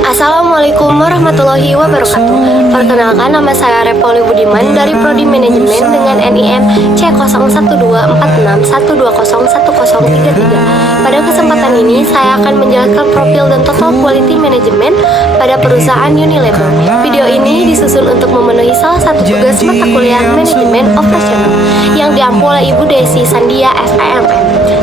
Assalamualaikum warahmatullahi wabarakatuh. Perkenalkan, nama saya Repoli Budiman dari Prodi Manajemen dengan NIM C012461201033. Pada kesempatan ini saya akan menjelaskan profil dan total quality management pada perusahaan Unilever. Video ini disusun untuk memenuhi salah satu tugas mata kuliah manajemen operasional yang diampu oleh Ibu Desi Sandia FIMM.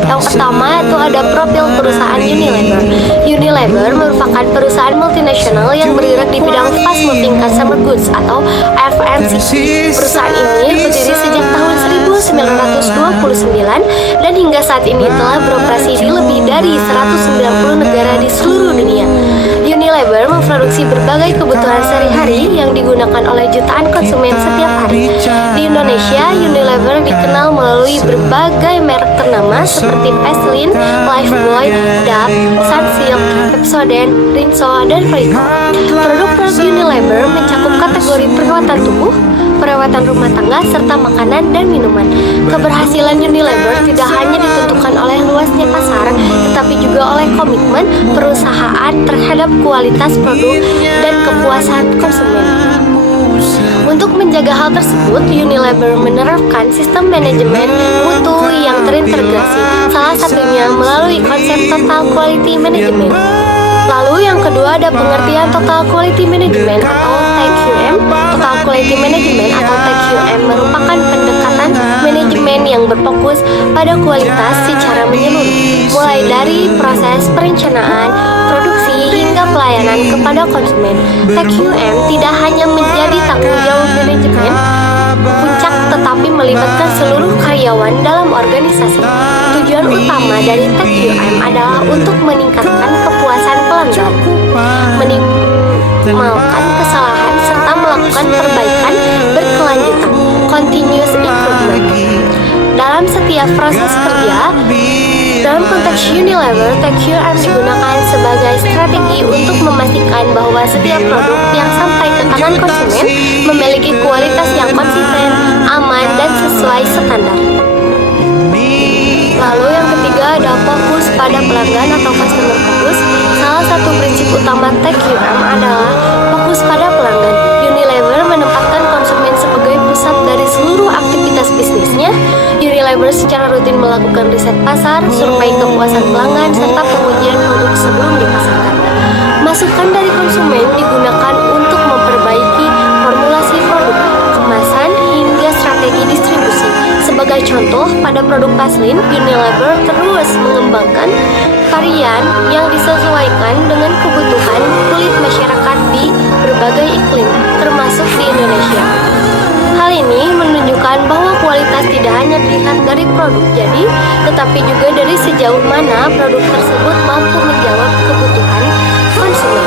Yang pertama itu ada profil perusahaan Unilever. Unilever merupakan perusahaan multinasional yang bergerak di bidang fast moving consumer goods atau FMCG. Perusahaan ini berdiri sejak tahun 1929 dan hingga saat ini telah beroperasi di lebih dari 190 negara di seluruh dunia. Unilever memproduksi berbagai kebutuhan sehari-hari yang digunakan oleh jutaan konsumen setiap hari. Di Indonesia, Unilever dikenal melalui berbagai merek ternama seperti Vaseline, Lifebuoy, Dove, Sunsilk, Pepsodent, Rinso, dan Frito. Produk-produk Unilever mencakup kategori perawatan tubuh, perawatan rumah tangga, serta makanan dan minuman. Keberhasilan Unilever tidak hanya ditentukan oleh luasnya pasar, tetapi juga oleh komitmen perusahaan terhadap kualitas produk dan kepuasan konsumen. Untuk menjaga hal tersebut, Unilever menerapkan sistem manajemen mutu yang terintegrasi, salah satunya melalui konsep Total Quality Management. Lalu yang kedua ada pengertian Total Quality Management atau TQM. Total Quality Management atau TQM merupakan pendekatan manajemen yang berfokus pada kualitas secara menyeluruh, mulai dari proses perencanaan, produksi, hingga pelayanan kepada konsumen. TQM tidak hanya menjadi tanggung jawab manajemen puncak, tetapi melibatkan seluruh karyawan dalam organisasi. Tujuan utama dari TQM adalah untuk meningkatkan kepuasan pelanggan, minimalkan kesalahan, serta melakukan perbaikan berkelanjutan (continuous improvement) dalam setiap proses kerja. Dalam konteks Unilever, TQM digunakan sebagai strategi untuk memastikan bahwa setiap produk yang sampai ke tangan konsumen memiliki kualitas yang konsisten, aman, dan sesuai standar. Lalu yang ketiga ada fokus pada pelanggan atau customer focus. Salah satu prinsip utama TQM adalah fokus pada pelanggan. Unilever menempatkan konsumen sebagai pusat dari seluruh aktivitas bisnisnya. Unilever secara rutin melakukan riset pasar, survei kepuasan pelanggan, serta pengujian produk sebelum dipasarkan. Masukan dari konsumen digunakan untuk memperbaiki formulasi produk, kemasan, hingga strategi distribusi. Sebagai contoh, pada produk Vaseline, Unilever terus mengembangkan varian yang disesuaikan dengan kebutuhan kulit masyarakat di berbagai iklim, termasuk di Indonesia. Hal ini menunjukkan bahwa kualitas tidak hanya dilihat dari produk jadi, tetapi juga dari sejauh mana produk tersebut mampu menjawab kebutuhan konsumen.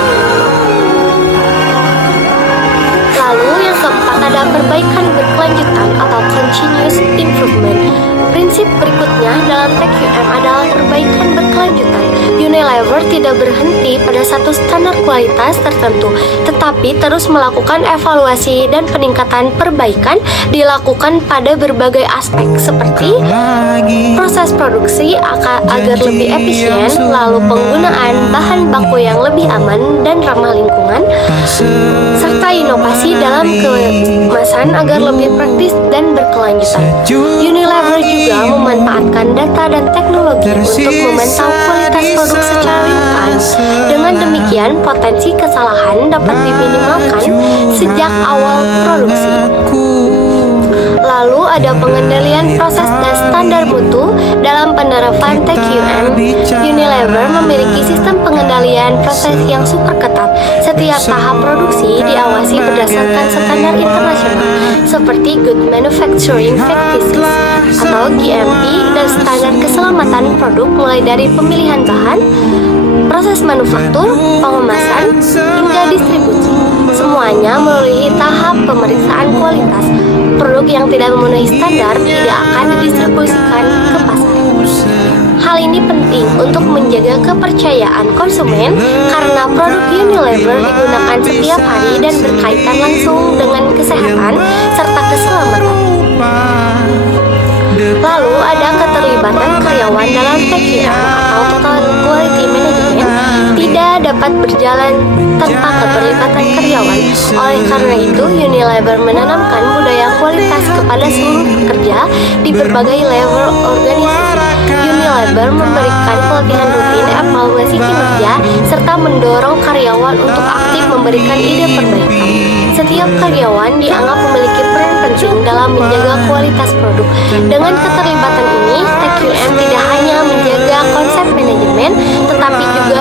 Lalu yang keempat ada perbaikan berkelanjutan atau continuous improvement. Prinsip berikutnya dalam TQM adalah perbaikan berkelanjutan. Unilever tidak berhenti pada satu standar kualitas tertentu, tetapi terus melakukan evaluasi dan peningkatan perbaikan dilakukan pada berbagai aspek seperti proses produksi agar lebih efisien, lalu penggunaan bahan baku yang lebih aman dan ramah lingkungan, serta inovasi dalam kemasan agar lebih praktis dan berkelanjutan. Unilever juga memanfaatkan data dan teknologi untuk memantau kualitas produk secara real-time. Dengan demikian, potensi kesalahan dapat diminimalkan sejak awal produksi. Lalu ada pengendalian proses dan standar mutu dalam penerapan TQM. Unilever memiliki sistem pengendalian proses yang super ketat. Setiap tahap produksi diawasi berdasarkan standar internasional seperti Good Manufacturing Practices atau GMP dan standar keselamatan produk, mulai dari pemilihan bahan, proses manufaktur, pengemasan, hingga distribusi. Semuanya melalui tahap pemeriksaan kualitas. Produk yang tidak memenuhi standar tidak akan didistribusikan ke pasar. Hal ini penting untuk menjaga kepercayaan konsumen karena produk Unilever digunakan setiap hari dan berkaitan langsung dengan kesehatan serta keselamatan. Lalu ada keterlibatan karyawan dalam TQM atau Total Quality Management. Tidak ada dapat berjalan tanpa keterlibatan karyawan. Oleh karena itu, Unilever menanamkan budaya kualitas kepada seluruh pekerja di berbagai level organisasi. Unilever memberikan pelatihan rutin, evaluasi kinerja, serta mendorong karyawan untuk aktif memberikan ide perbaikan. Setiap karyawan dianggap memiliki peran penting dalam menjaga kualitas produk. Dengan keterlibatan ini, TQM tidak hanya menjaga konsep manajemen, tetapi juga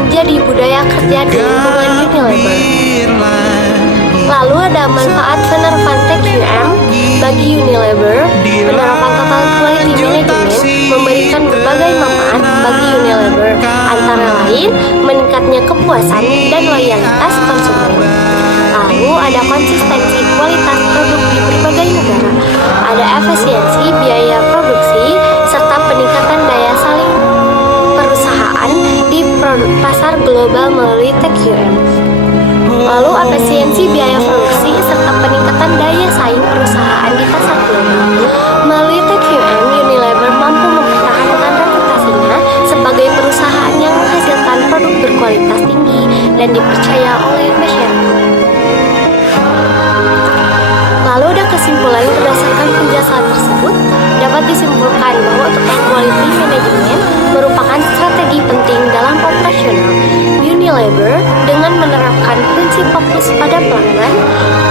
menjadi budaya kerja di lingkungan Unilever. Lalu ada manfaat penerapan TQM bagi Unilever. Penerapan Total Quality Management memberikan berbagai manfaat bagi Unilever, antara lain meningkatnya kepuasan dan loyalitas konsumen. Lalu ada konsistensi kualitas produk di berbagai negara. Ada efisiensi biaya produksi serta peningkatan daya saing perusahaan di pasar global melalui TQM. Lalu efisiensi biaya produksi serta peningkatan daya saing perusahaan di pasar global. Melalui TQM, Unilever mampu mempertahankan reputasinya sebagai perusahaan yang menghasilkan produk berkualitas tinggi dan dipercaya oleh masyarakat. Lalu ada kesimpulan berdasarkan penjelasan tersebut, dapat disimpulkan bahwa Total Quality Management merupakan strategi penting dalam operasional Unilever dengan menerapkan prinsip fokus pada pelanggan,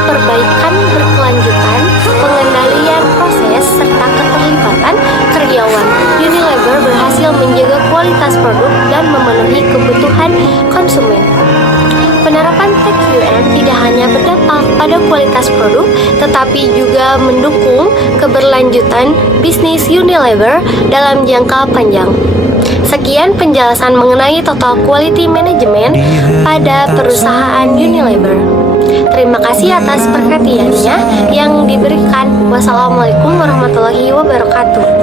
perbaikan berkelanjutan, pengendalian proses, serta keterlibatan karyawan. Unilever berhasil menjaga kualitas produk dan memenuhi kebutuhan konsumen. Penerapan TQM tidak hanya berdampak pada kualitas produk, tetapi juga mendukung keberlanjutan bisnis Unilever dalam jangka panjang. Sekian penjelasan mengenai Total Quality Management pada perusahaan Unilever. Terima kasih atas perhatiannya yang diberikan. Wassalamualaikum warahmatullahi wabarakatuh.